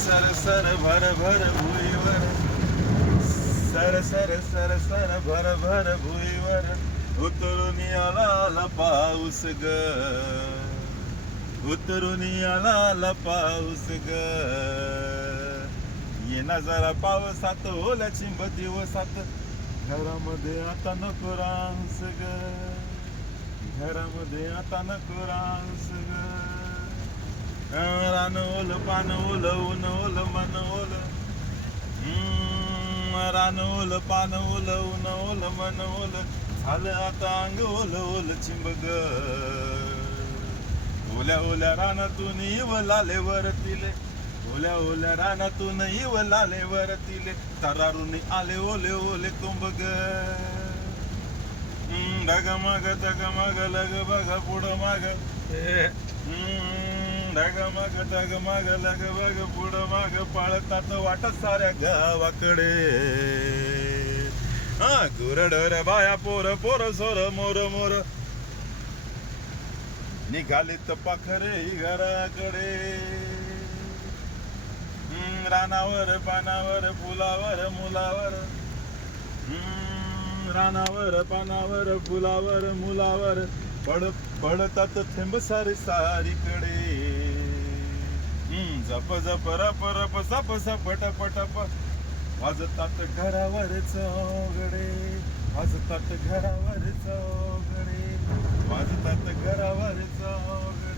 sir sir भर भर भुईवर sir sir sir sir भर भर भुईवर उतरून आला आला पाऊस ग उतरून आला आला पाऊस ग येना जरा पावसात ओल्या चिंब दिवसात घरामध्ये आता नको राहूस ग घरामध्ये आता नको राहूस ग रान ओल पान ओल ऊन ओल मन ओल रान ओल पान ओल ऊन ओल मन ओल झालं आता अंग ओल ओल चिंबग ओल्या ओल्या रानातून इव लाले वरतीले ओल्या ओल्या रानातून इव लाले वरतीले तरारून आले ओले ओले कुंभग ढगमग लग बघ पुढं माग ढगमग लग बघ पुढं माग पाळतात वाटत साऱ्या गावाकडे गुरढोर बाया पोर पोर सोर मोर मोर निघालीत पाखरे घराकडे रानावर पानावर फुलावर मुलावर रानावर पानावर फुलावर मुलावर पडतात थेंब सारी सारीकडे जप जप रप रप सप सप टप टप वाजतात घरावर चौघडे वाजतात घरावर चौघडे वाजतात घरावर चौघडे